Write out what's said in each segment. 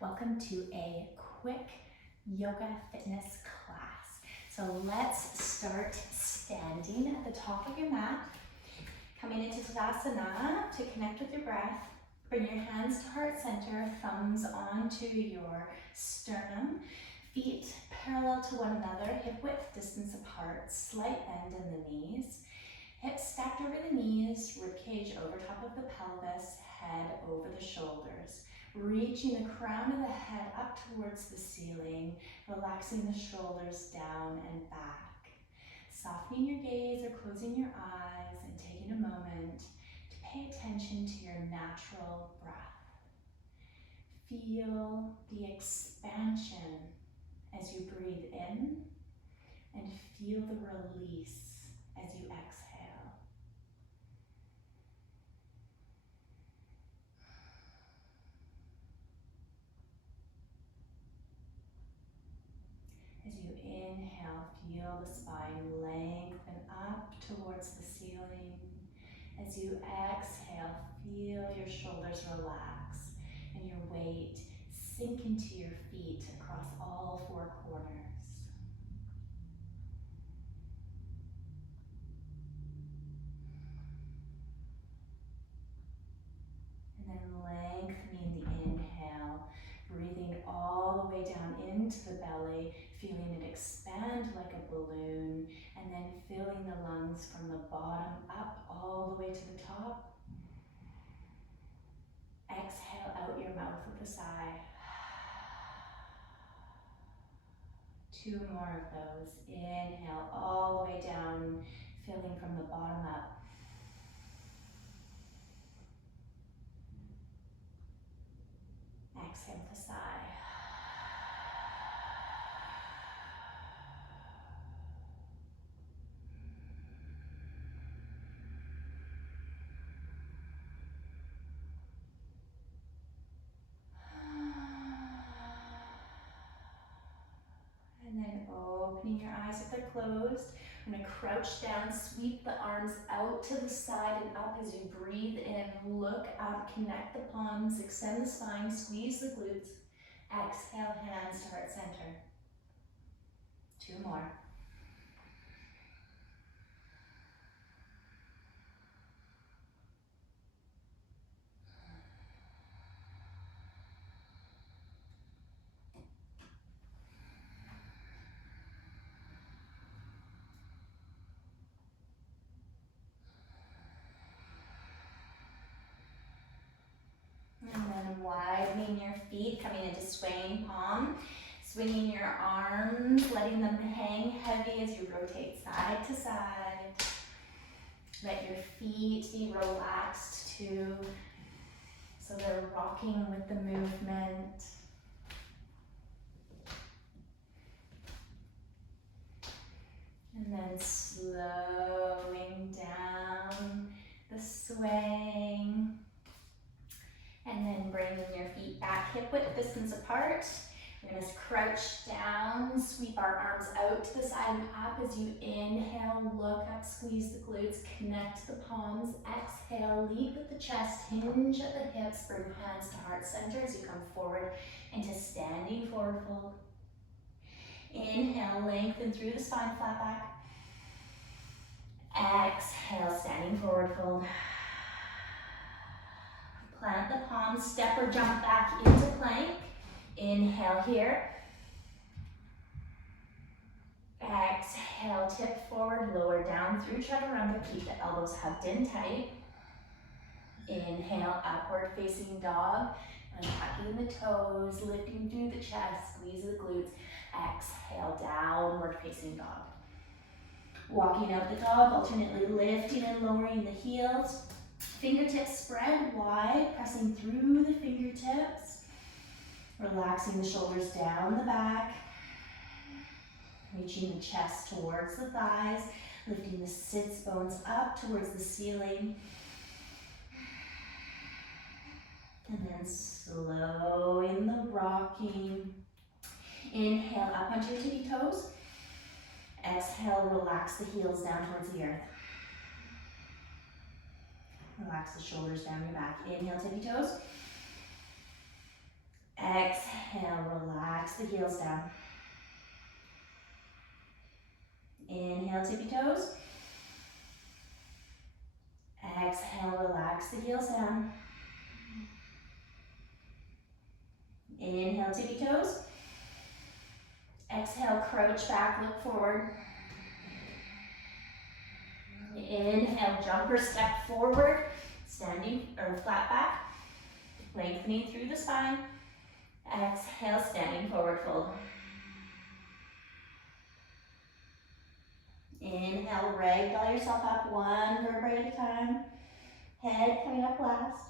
Welcome to a quick yoga fitness class. So let's start standing at the top of your mat. Coming into savasana to connect with your breath. Bring your hands to heart center, thumbs onto your sternum, feet parallel to one another, hip width distance apart, slight bend in the knees. Hips stacked over the knees, ribcage over top of the pelvis, head over the shoulders. Reaching the crown of the head up towards the ceiling, relaxing the shoulders down and back. Softening your gaze or closing your eyes and taking a moment to pay attention to your natural breath. Feel the expansion as you breathe in and feel the release as you exhale. As you inhale, feel the spine lengthen up towards the ceiling. As you exhale, feel your shoulders relax and your weight sink into your feet across all four corners. And then lengthening the inhale, breathing all the way down into the belly, feeling it expand like a balloon, and then filling the lungs from the bottom up all the way to the top. Exhale out your mouth with a sigh. 2 more of those. Inhale all the way down, filling from the bottom up. Exhale with a sigh. And then opening your eyes if they're closed. I'm going to crouch down, sweep the arms out to the side and up as you breathe in. Look up, connect the palms, extend the spine, squeeze the glutes. Exhale, hands to heart center. 2 more. And then widening your feet, coming into swaying palm. Swinging your arms, letting them hang heavy as you rotate side to side. Let your feet be relaxed too, so they're rocking with the movement. And then slowing down the swaying. And then bringing your feet back, hip width distance apart. We're going to crouch down, sweep our arms out to the side and up as you inhale, look up, squeeze the glutes, connect the palms. Exhale, lead with the chest, hinge at the hips, bring hands to heart center as you come forward into standing forward fold. Inhale, lengthen through the spine, flat back. Exhale, standing forward fold. Plant the palms, step or jump back into plank. Inhale here. Exhale, tip forward, lower down through chaturanga. Keep the elbows hugged in tight. Inhale, upward facing dog. Untucking the toes, lifting through the chest, squeeze the glutes. Exhale, downward facing dog. Walking out the dog, alternately lifting and lowering the heels. Fingertips spread wide, pressing through the fingertips. Relaxing the shoulders down the back. Reaching the chest towards the thighs. Lifting the sits bones up towards the ceiling. And then slowing the rocking. Inhale up onto your tippy toes. Exhale, relax the heels down towards the earth. Relax the shoulders down your back. Inhale, tippy toes. Exhale, relax the heels down. Inhale, tippy toes. Exhale, relax the heels down. Inhale, tippy toes. Exhale, crouch back, look forward. Inhale, jump or step forward, standing or flat back, lengthening through the spine. Exhale, standing forward fold. Inhale, ragdoll yourself up, one vertebrae at a time. Head coming up last.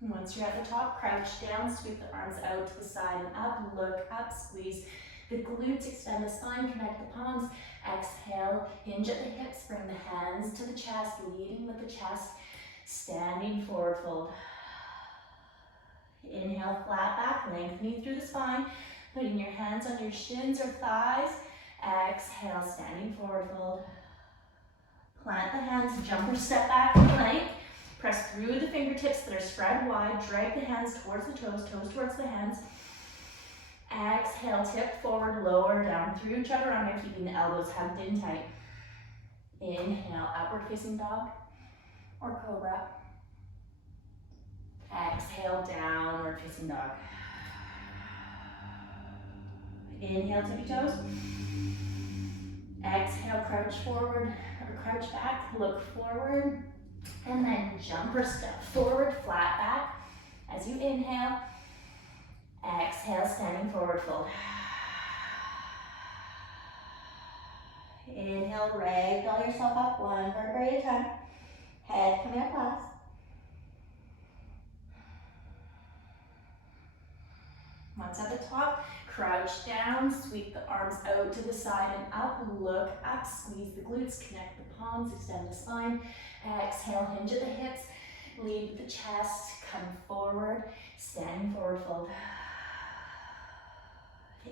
And once you're at the top, crouch down, sweep the arms out to the side and up, look up, squeeze the glutes, extend the spine, connect the palms. Exhale, hinge at the hips, bring the hands to the chest, leading with the chest, standing forward fold. Inhale, flat back, lengthening through the spine, putting your hands on your shins or thighs. Exhale, standing forward fold. Plant the hands, jump or step back, plank. Press through the fingertips that are spread wide, drag the hands towards the toes, toes towards the hands. Exhale, tip forward, lower down through chaturanga, keeping the elbows hugged in tight. Inhale, upward facing dog or cobra. Exhale, downward facing dog. Inhale, tippy toes. Exhale, crouch forward or crouch back, look forward. And then jump or step forward, flat back. As you inhale, exhale, standing forward fold. Inhale, ragdoll yourself up, one vertebrae at a time. Head coming up last. Once at the top, crouch down, sweep the arms out to the side and up, look up, squeeze the glutes, connect the palms, extend the spine. Exhale, hinge at the hips, lead with the chest, come forward, standing forward fold.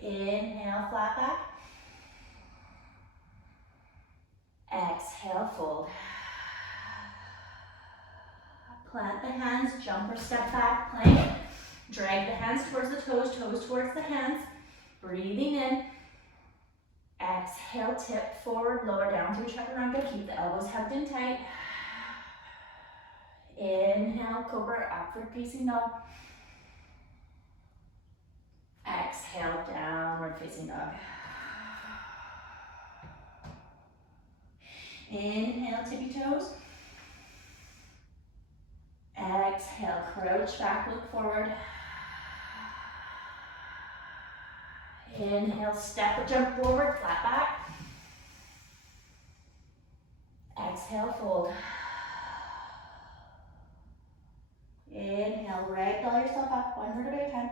Inhale, flat back. Exhale, fold. Plant the hands, jump or step back, plank. Drag the hands towards the toes, toes towards the hands. Breathing in. Exhale, tip forward, lower down through chaturanga. Keep the elbows hugged in tight. Inhale, cobra, upward facing dog. Exhale, downward facing dog. Inhale, tippy toes. Exhale, crouch back, look forward. Inhale, step or jump forward, flat back. Exhale, fold. Inhale, ragdoll yourself up, one vertebrae at a time.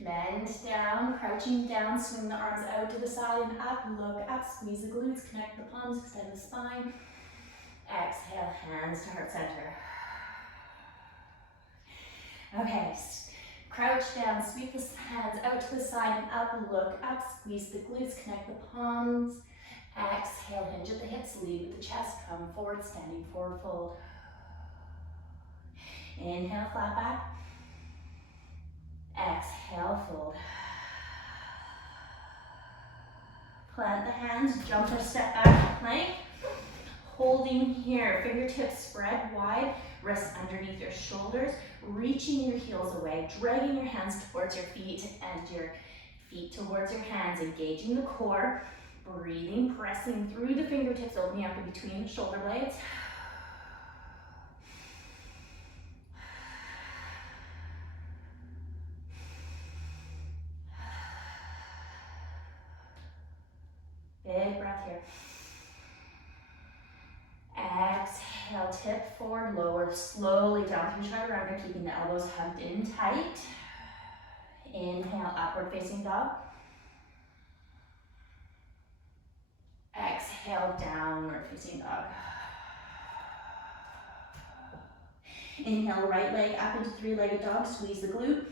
Bend down, crouching down, swing the arms out to the side and up, look up, squeeze the glutes, connect the palms, extend the spine. Exhale, hands to heart center. Okay, crouch down, sweep the hands out to the side and up, look up, squeeze the glutes, connect the palms. Exhale, hinge at the hips, lead with the chest, come forward, standing forward fold. Inhale, flat back. Exhale, fold. Plant the hands, jump or step back, plank. Holding here, fingertips spread wide, wrists underneath your shoulders, reaching your heels away, dragging your hands towards your feet and your feet towards your hands, engaging the core, breathing, pressing through the fingertips, opening up in between the shoulder blades. Big breath here. Exhale, tip forward, lower slowly down through chaturanga, keeping the elbows hugged in tight. Inhale, upward facing dog. Exhale, downward facing dog. Inhale, right leg up into three-legged dog, squeeze the glute.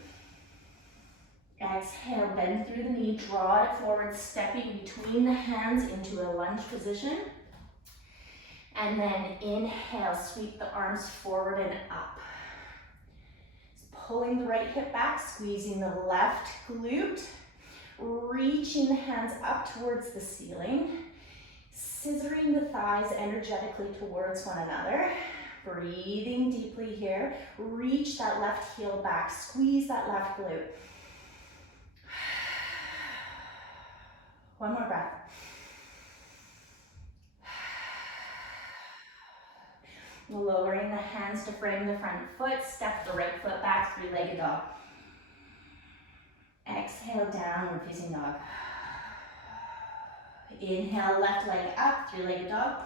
Exhale. Exhale, bend through the knee, draw it forward, stepping between the hands into a lunge position. And then inhale, sweep the arms forward and up. Pulling the right hip back, squeezing the left glute, reaching the hands up towards the ceiling, scissoring the thighs energetically towards one another. Breathing deeply here. Reach that left heel back, squeeze that left glute. One more breath. Lowering the hands to frame the front foot, step the right foot back, three-legged dog. Exhale, downward facing dog. Inhale, left leg up, three-legged dog.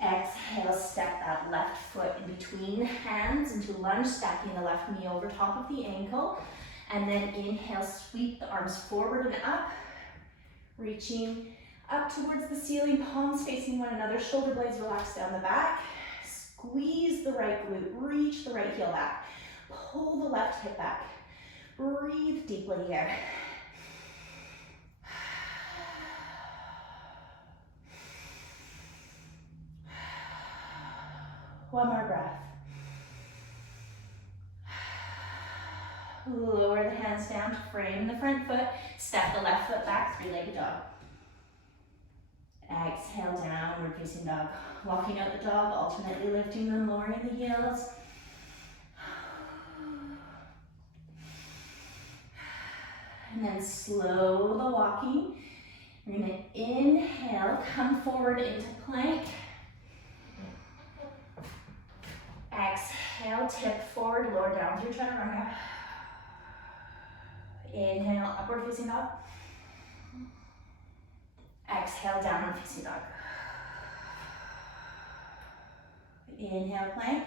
Exhale, step that left foot in between hands into lunge, stacking the left knee over top of the ankle. And then inhale, sweep the arms forward and up, reaching up towards the ceiling, palms facing one another, shoulder blades relax down the back. Squeeze the right glute, reach the right heel back. Pull the left hip back. Breathe deeply here. One more breath. Lower the hands down to frame the front foot. Step the left foot back, three-legged dog. Exhale, downward facing dog. Walking out the dog, alternately lifting them, lowering the heels. And then slow the walking. We're gonna inhale, come forward into plank. Exhale, tip forward, lower down through chaturanga. Inhale, upward facing dog. Exhale, downward facing dog. Inhale, plank.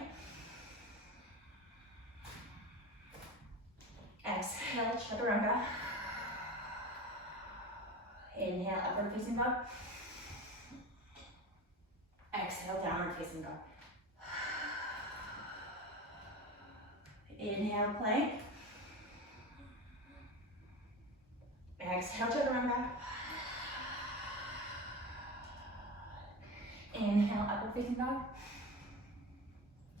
Exhale, chaturanga. Inhale, upward facing dog. Exhale, downward facing dog. Inhale, plank. Exhale, chaturanga. Inhale, upward facing dog.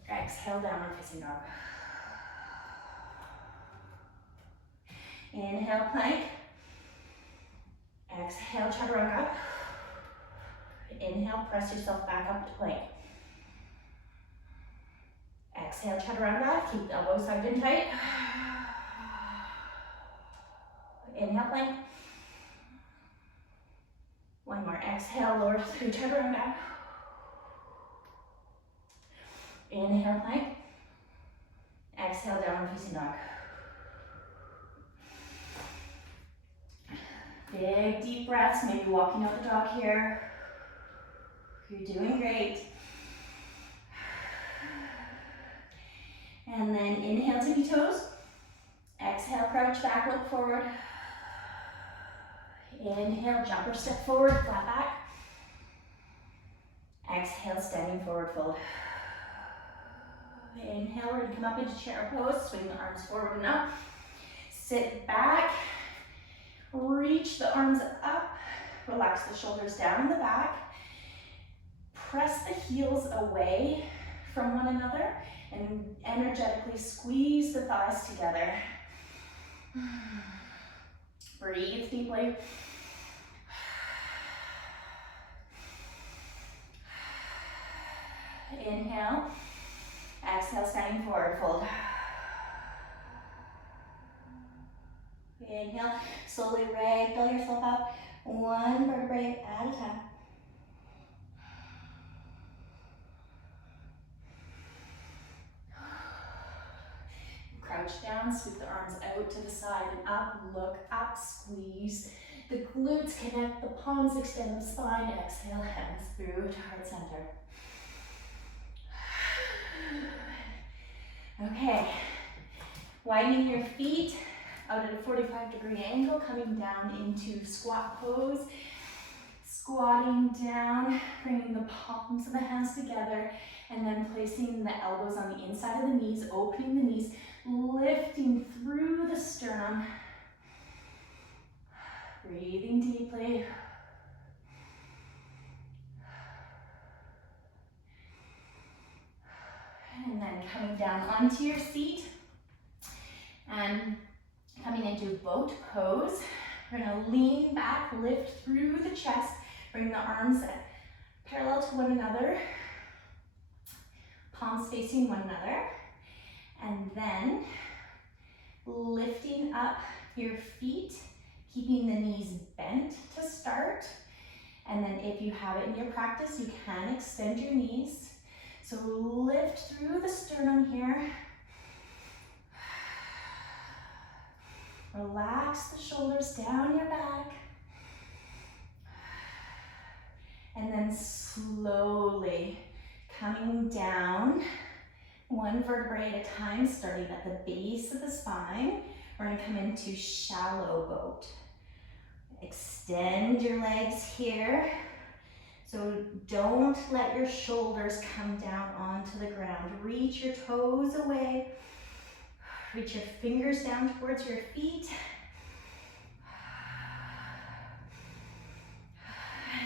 Exhale, downward facing dog. Inhale, plank. Exhale, chaturanga. Inhale, press yourself back up to plank. Exhale, chaturanga. Keep the elbows tucked in tight. Inhale, plank. One more. Exhale, lower through chaturanga. Inhale, plank. Exhale, downward facing dog. Big deep breaths, maybe walking out the dog here. You're doing great. And then inhale, tippy toes. Exhale, crouch back, look forward. Inhale, jumper step forward, flat back. Exhale, standing forward fold. Inhale, we're gonna come up into chair pose, swing the arms forward and up. Sit back, reach the arms up, relax the shoulders down in the back. Press the heels away from one another and energetically squeeze the thighs together. Breathe deeply. Inhale. Exhale, standing forward, fold. Inhale, slowly ragdoll yourself up, one vertebrae at a time. Crouch down, sweep the arms out to the side and up, look up, squeeze. The glutes connect, the palms extend the spine. Exhale, hands through to heart center. Okay, widening your feet out at a 45-degree angle, coming down into squat pose. Squatting down, bringing the palms of the hands together, and then placing the elbows on the inside of the knees, opening the knees, lifting through down onto your seat and coming into boat pose. We're gonna lean back, lift through the chest, bring the arms parallel to one another, palms facing one another, and then lifting up your feet, keeping the knees bent to start. And then if you have it in your practice, you can extend your knees. So lift through the sternum here. Relax the shoulders down your back. And then slowly coming down, one vertebrae at a time, starting at the base of the spine. We're gonna come into shallow boat. Extend your legs here. So don't let your shoulders come down onto the ground. Reach your toes away. Reach your fingers down towards your feet.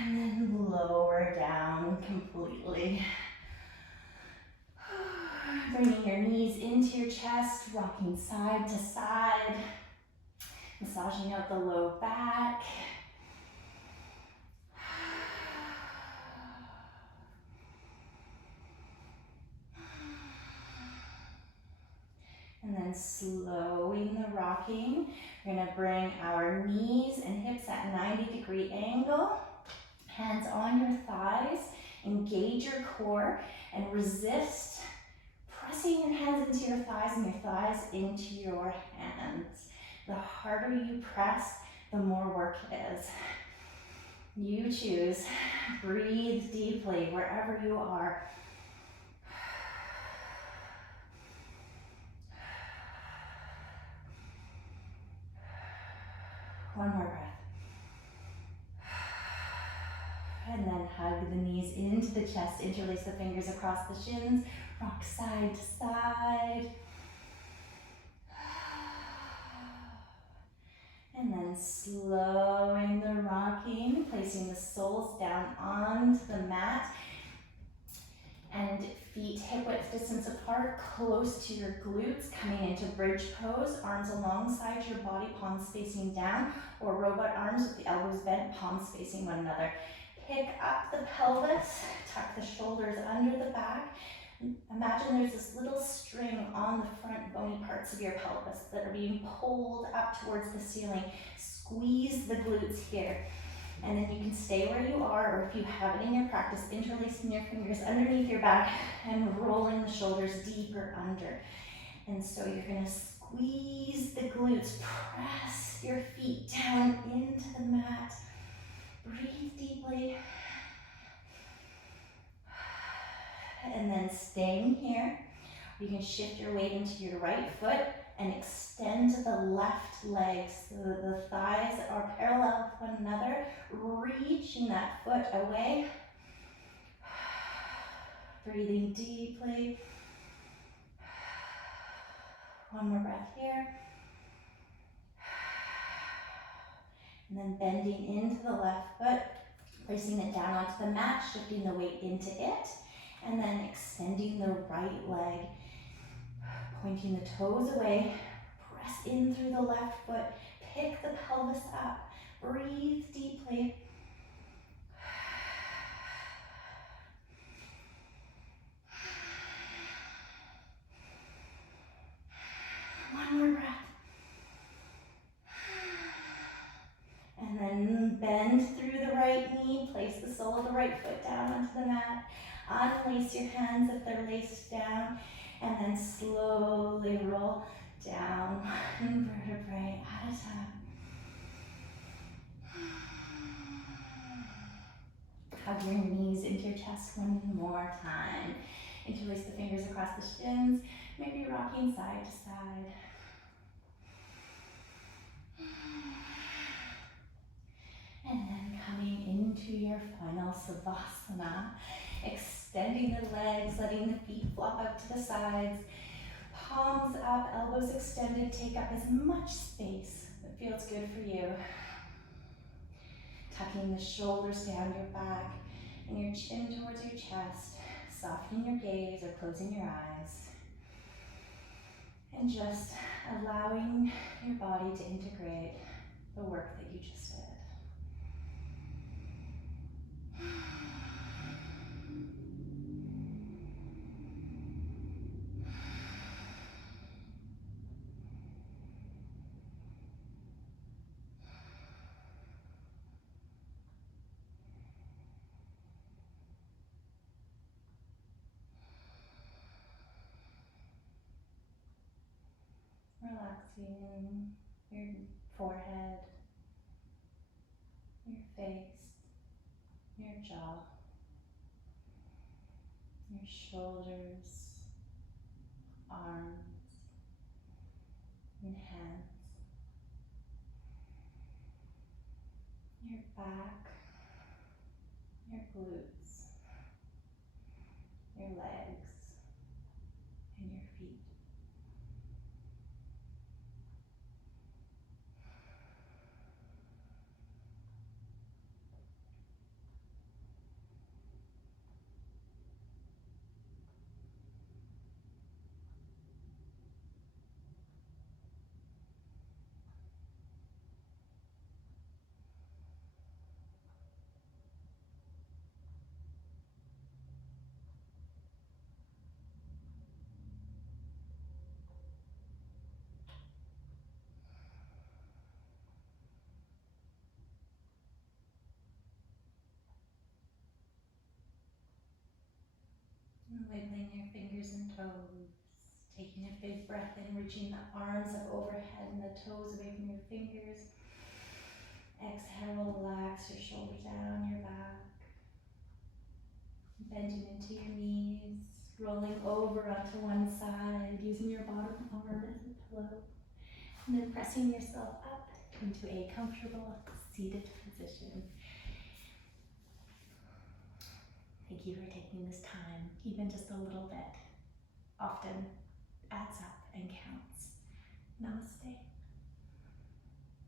And then lower down completely. Bringing your knees into your chest, rocking side to side. Massaging out the low back. And then slowing the rocking. We're gonna bring our knees and hips at 90-degree angle. Hands on your thighs. Engage your core and resist pressing your hands into your thighs and your thighs into your hands. The harder you press, the more work it is. You choose. Breathe deeply wherever you are. One more breath. And then hug the knees into the chest, interlace the fingers across the shins, rock side to side. And then slowing the rocking, placing the soles down onto the mat. And feet hip width distance apart, close to your glutes, coming into bridge pose, arms alongside your body, palms facing down, or robot arms with the elbows bent, palms facing one another. Pick up the pelvis, tuck the shoulders under the back. Imagine there's this little string on the front bony parts of your pelvis that are being pulled up towards the ceiling. Squeeze the glutes here. And then you can stay where you are, or if you have it in your practice, interlacing your fingers underneath your back and rolling the shoulders deeper under. And so you're gonna squeeze the glutes, press your feet down into the mat. Breathe deeply. And then staying here, you can shift your weight into your right foot and extend to the left leg so that the thighs are parallel with one another, reaching that foot away. Breathing deeply. One more breath here. And then bending into the left foot, placing it down onto the mat, shifting the weight into it, and then extending the right leg, pointing the toes away, press in through the left foot, pick the pelvis up, breathe deeply. One more breath. And then bend through the right knee, place the sole of the right foot down onto the mat, unlace your hands if they're laced down, and then slowly roll down one vertebrae at a time. Hug your knees into your chest one more time. Interlace the fingers across the shins, maybe rocking side to side. And then coming into your final savasana, extending the legs, letting the feet flop out to the sides, palms up, elbows extended, take up as much space that feels good for you. Tucking the shoulders down your back and your chin towards your chest, softening your gaze or closing your eyes. And just allowing your body to integrate the work that you just did. Relaxing your forehead, your face, your jaw, your shoulders, arms, and hands, your back, your glutes, your legs, and your feet. And wiggling your fingers and toes, taking a big breath in, reaching the arms up overhead and the toes away from your fingers. Exhale, relax your shoulders down, your back, bending into your knees, rolling over onto one side, using your bottom arm as a pillow, and then pressing yourself up into a comfortable seated position. Thank you for taking this time, even just a little bit, often adds up and counts. Namaste.